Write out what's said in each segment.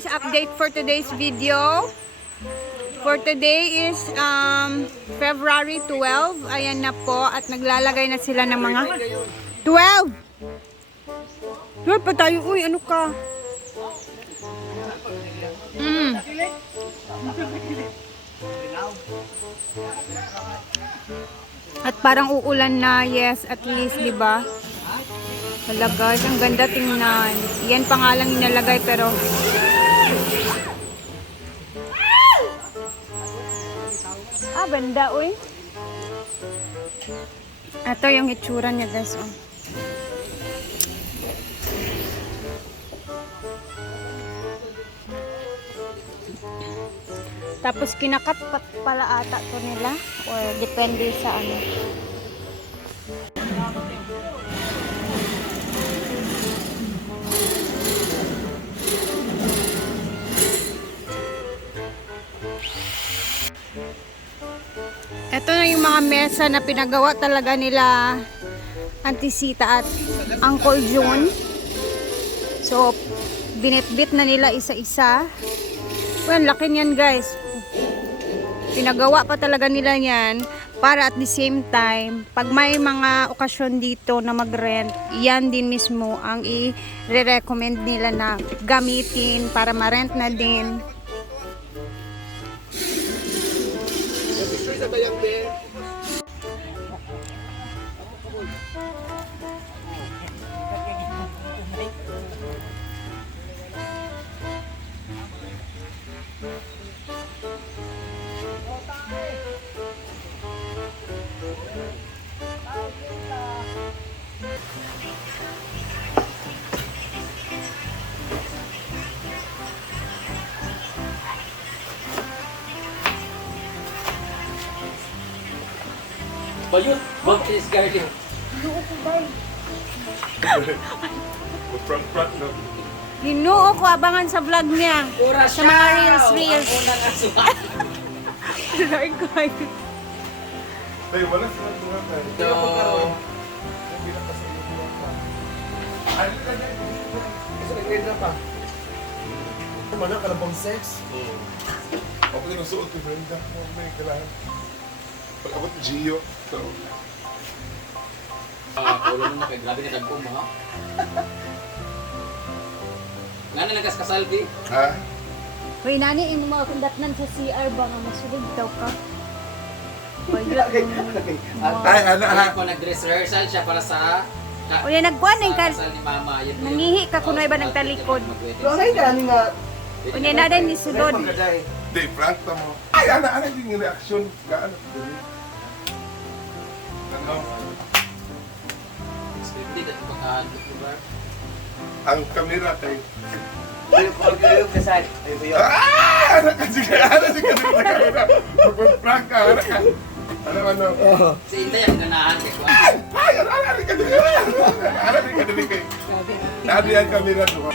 guys, update for today's video. For today is um, February 12. Ayan na po. At naglalagay na sila ng mga 12! 12 pa tayo. Uy, ano ka? Mm. At parang uulan na, yes, at least, di ba? Guys, ang ganda tingnan. Yan pa nga lang inalagay pero... Ah, banda, uy. Ito yung itsura niya, guys. Oh. Tapos kinakat pa pala ata to nila or depende sa ano. Mga mesa na pinagawa talaga nila Auntie Sita at Uncle June. So, binitbit na nila isa-isa. Well, laki niyan guys. Pinagawa pa talaga nila yan para at the same time, pag may mga okasyon dito na mag-rent, yan din mismo ang i-recommend nila na gamitin para ma-rent na din. Bayot, bag is garden. From front no. Ginoo ko abangan sa vlog niya. Ura Sa mga reels, reels. Ang unang asuhan. Lord God. Tayo wala tuwa tayo. So, na kasi pa. Ay, ka na. Kasi nag-grade na pa. Mana ka bang sex? Ako din ang suot ni Brenda. Oh, may kailangan. Pag abot ni Gio. So, ah, ulo mo na kay grabe na dagko mo ha. Nga na lagas kasalbi. ha? Uy, nani, ino mo akong datnan sa CR ba nga masulog daw ka? Okay, okay. Ay, ano ha? Ko nag-dress rehearsal siya para sa ka, Uy, nagkuhan eh, sa ka- kasal ni mama. Yun, yun. Nangihi ka kunoy ba Oh, nagtalikod? mag-wedding. Ay gani nga. Unya na din ni Sulod. Di, prank ta mo. Ay, ana, ana din yung reaction. Gaano? Scripted at pagkaan. Ang kamera kay... Ko yung kasal. Ay, ba yun? Ah! Ano ka? Sige, ano? Sige, ano ka? Pag-prank ka, ano ka? Ano, ano? Si Inday ang ganahan kay Kwan. Ay! Ano, ano ka ka dali kay... Ang kamera ko.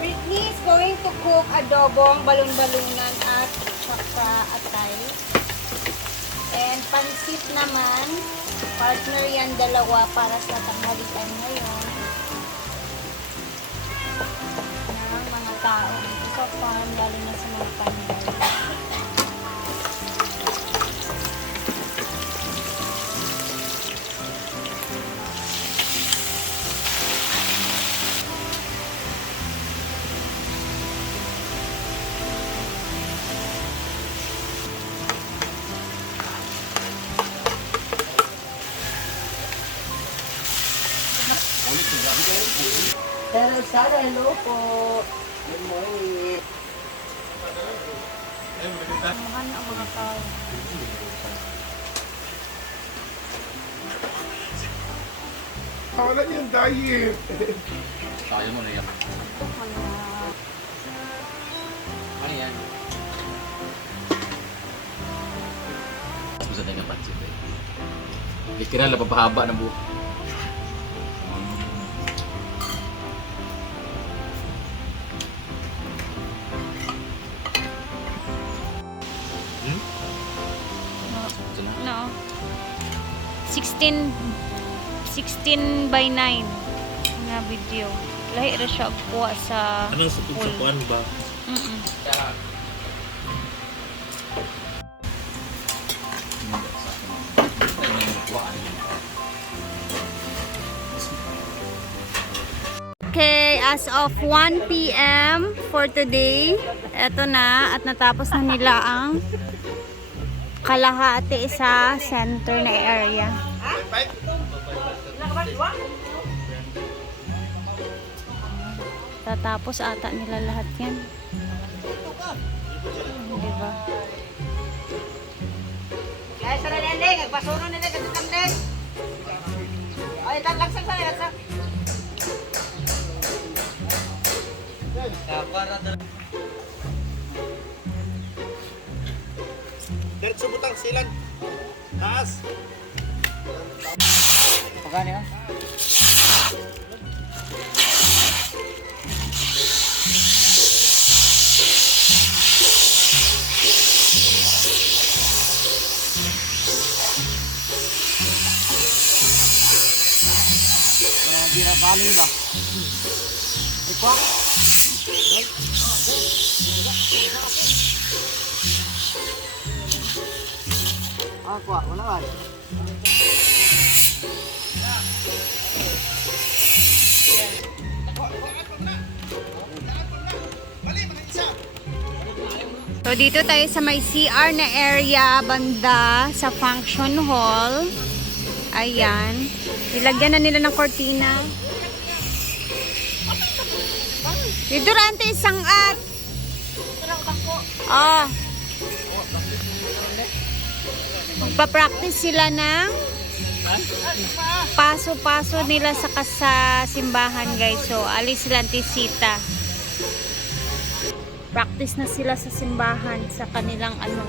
Britney is going to cook adobong balon-balunan at saka atay. And pansit naman, partner yan dalawa para sa tanghalian ngayon. Ng mga tao dito sa farm, lalo na sa mga panday. Hello, po. Good morning. Mahal ang mga tao. Wala yung diet. Kaya mo na yan. Kaya, Ano yan? Susan na yung pansit eh. Ikira lang papahaba ng buhok. 16 16 by 9 na video. Lahi ra siya kuha sa Anong sa pool. kuan ba? Mm-mm. Okay, as of 1 p.m. for today, eto na at natapos na nila ang kalahati sa center na area. Tatapos ata nila lahat yan. Di ba? Ay, sa nalendeng. Nagpasuno na nila sa tamdeng. Ay, tatlagsag sa nila sa... Diretso butang silan. Taas. Pagkani ha? Para di na paling ba? Ikaw? Ako, wala ka. So dito tayo sa may CR na area banda sa function hall. Ayan. Nilagyan na nila ng cortina. Dito rante isang at. Ah. Magpa-practice sila ng paso-paso nila sa kasa simbahan guys. So alis sila ang tisita practice na sila sa simbahan sa kanilang ano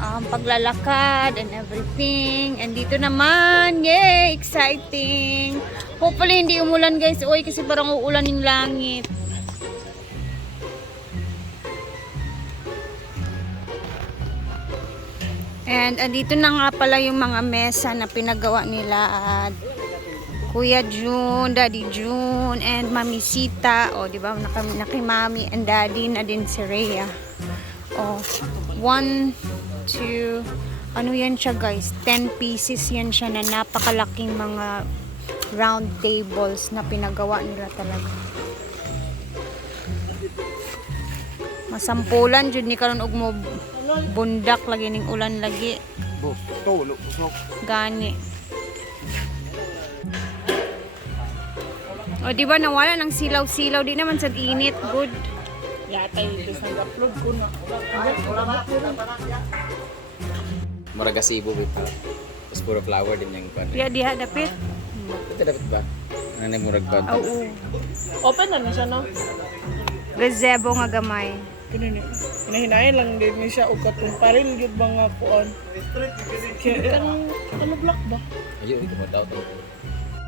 um, paglalakad and everything. And dito naman yay! Exciting! Hopefully hindi umulan guys. Oy kasi parang uulan yung langit. And andito na nga pala yung mga mesa na pinagawa nila. At Kuya June, Daddy June, and Mami Sita. O, di ba? Naka, naki Mami and Daddy na din si Rhea. O, one, two, ano yan siya guys? 10 pieces yan siya na napakalaking mga round tables na pinagawa nila talaga. Masampulan jud ni karon og mo bundak lagi ning ulan lagi busok. gani. O di ba nawala ng silaw-silaw di naman sa init good. Yata yung isang upload ko na. Maraga sibo bita. Tapos puro flower din yung pan. Ya diha dapit. Ito dapat ba? Ano na murag ba? Oo. Open na na siya, no? Gazebo nga gamay. Hinahinayan lang din ni siya og katong paril gyud ba nga kuan. Kaya kan ano block ba? Ayun, ito mo daw.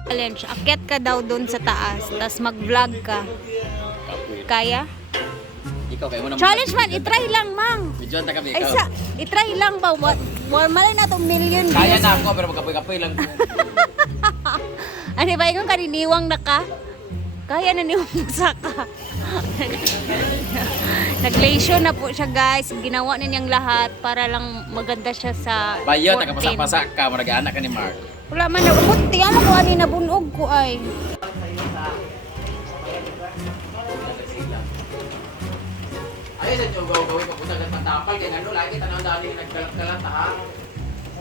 Challenge, akyat ka daw doon sa taas, tas mag-vlog ka. Kaya? Ikaw kayo mo na. Challenge man, itry lang, mang. Video ta kami Ay ikaw. sa, itry lang ba? What, what malay na to million Kaya views. na ako pero magkapoy-kapoy lang. Ano ba yung kariniwang na ka? Kaya na niyo sa ka. Nag-leisure na po siya guys. Ginawa na niyang lahat para lang maganda siya sa Bayo, 14. nakapasa-pasa ka. Maraga anak ka ni Mark. Wala man na umuti. Ano ko ani nabunog ko ay. Ay, sa tiyo gawin papunta ka pantapal. Kaya ano, lagi tanong dali nagkalat-kalat ha.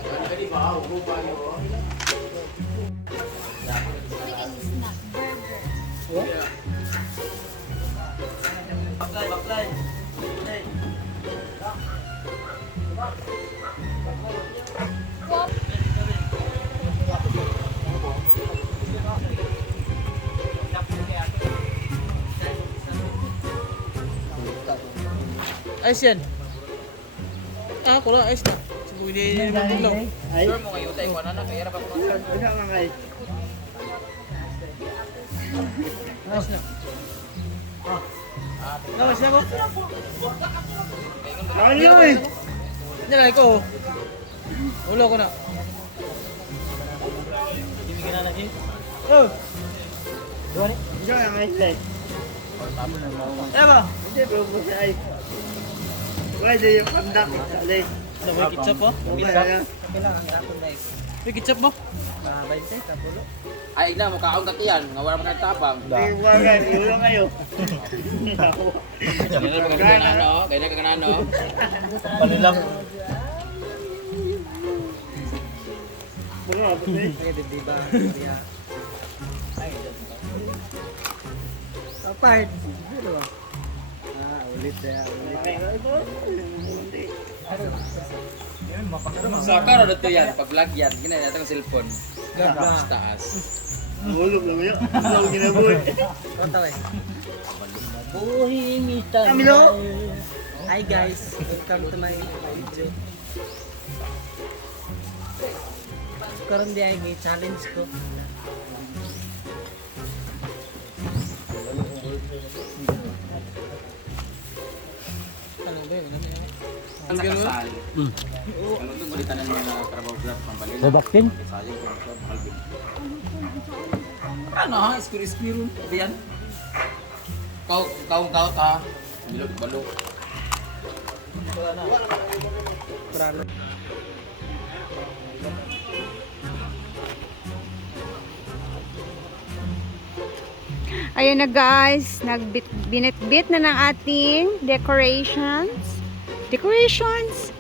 Ano di ba? Hugo pa yun. Ayos yan. Ah, kula ayos na. Siguro hindi naman ilaw. Sure mo ngayon tayo. Ano na? Kaya na ba ko? Ayos na. Nawas na ko. Ano yun eh? Nalay ko. Ulo ko na. Ka na lagi. Oh. Dua ni. Diyan ang ice light. Ewa, hindi bro mo sa Why do you conduct it? May ketchup po? Okay, May ketchup mo? Ay, na, mukhaong katiyan. Nga wala man nagtapang. Ay, wala, iulo kayo. Ganyan ka ganano, ganyan ka ganano. Panilang. Mga, pati. Apart. Ah, ulit na, ulit. Sa karon na to yan, pag-vlog yan, ginaya natin ang cellphone. Sa taas. Hulog lang yun. Hulog ginabuhi. Camilo? Hi guys, welcome to my video. Karon di ay challenge ko. Ano? Ang kasal. Ano itong balitan ng mga trabaho grab pang balila. Babaktin? Sayang kung ito, mahal din. Ano ha? Iskuro-iskuro. Ito. Kau, kau, kau ta. Bilog, balok. Ayun na guys, nagbinit-bit na ng ating decorations. Decorations!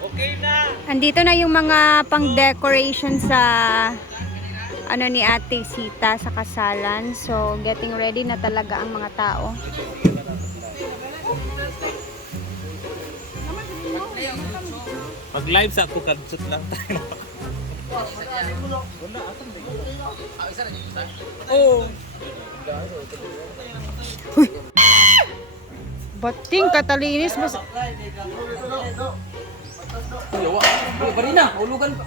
Okay na! Andito na yung mga pang-decoration sa ano ni Ate Sita sa kasalan. So, getting ready na talaga ang mga tao. Pag live sa ako, kansot lang tayo. Oo! Bating katalinis. Mas... Yawa. Uy, bari na. Hulugan pa.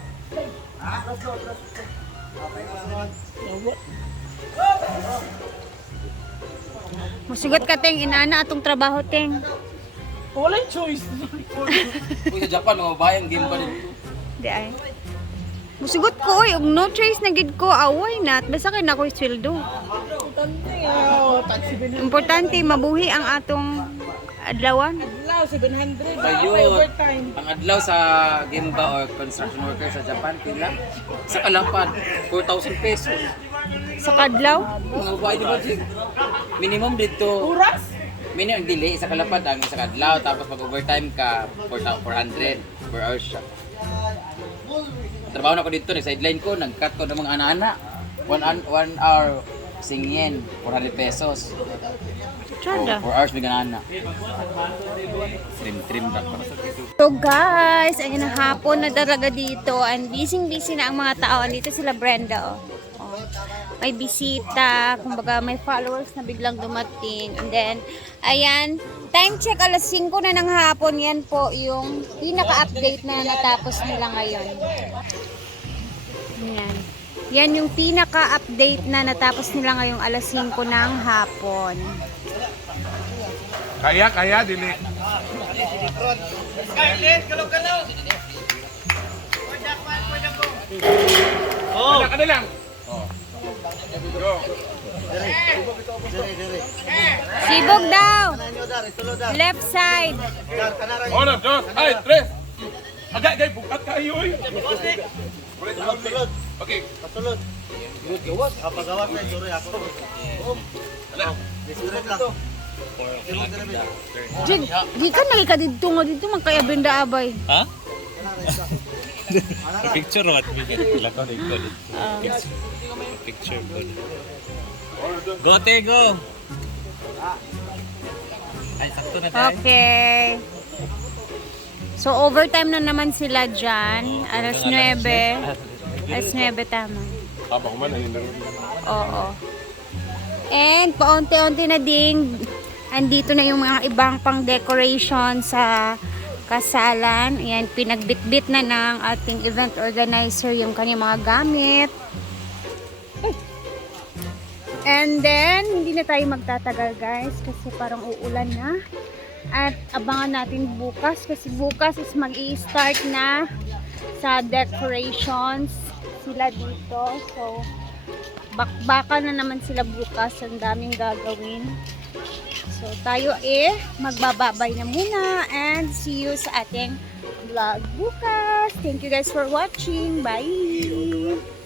Masugat ka, Teng. Inaana atong trabaho, Teng. Wala choice. Uy, sa Japan, mga bayang game pa din. Di ay. Musugot ko, oy. No trace na gid ko. Away na. Basta kay na ko sweldo. Importante, mabuhi ang atong adlawan. Adlaw, 700. Sa May youth, overtime. ang adlaw sa Gemba or construction worker sa Japan, pila? Sa kalapad, 4,000 pesos. Sa kadlaw. Mga babae di ba, Jig? Minimum dito. Oras? Minimum ang delay sa kalapad, ang isa kadlaw, tapos pag overtime ka, 400 per hour siya. Trabaho na ko dito, nag-sideline ko, nag-cut ko ng mga ana-ana. One, an- one hour, singin, 400 pesos. Tsada. 4 hours may ganana. Trim, trim back para sa So guys, ayun na hapon na talaga dito. And busy-busy na ang mga tao. Andito sila Brenda. Oh. Oh. May bisita, kumbaga may followers na biglang dumating. And then, ayan, time check alas 5 na ng hapon. Yan po yung pinaka-update na natapos nila ngayon. Yan. Yan yung pinaka-update na natapos nila ngayong alas 5 ng hapon. Kaya, kaya, dili. Oh! Wala ka na lang. Sibog daw! Left side! Una, dos, ay, tres. Agay, agay, bukat kayo eh. Okay. Pasulod. Kapagawas na yung ako. Jig, di ka nakika dito nga dito man kaya Brenda Abay. Ha? Picture what we get. Sila ko rin ko. Picture ko. Go, te, go! Ay, sakto na tayo. Okay. So overtime na naman sila dyan. Alas 9. Alas 9 tama. Habang man, ayun na rin. Oo. And paunti-unti na ding andito na yung mga ibang pang decoration sa kasalan. Ayan, pinagbitbit na ng ating event organizer yung kanyang mga gamit. And then, hindi na tayo magtatagal guys kasi parang uulan na. At abangan natin bukas kasi bukas is mag start na sa decorations sila dito. So, bakbaka na naman sila bukas. Ang daming gagawin. So, tayo eh, magbababay na muna and see you sa ating vlog bukas. Thank you guys for watching. Bye!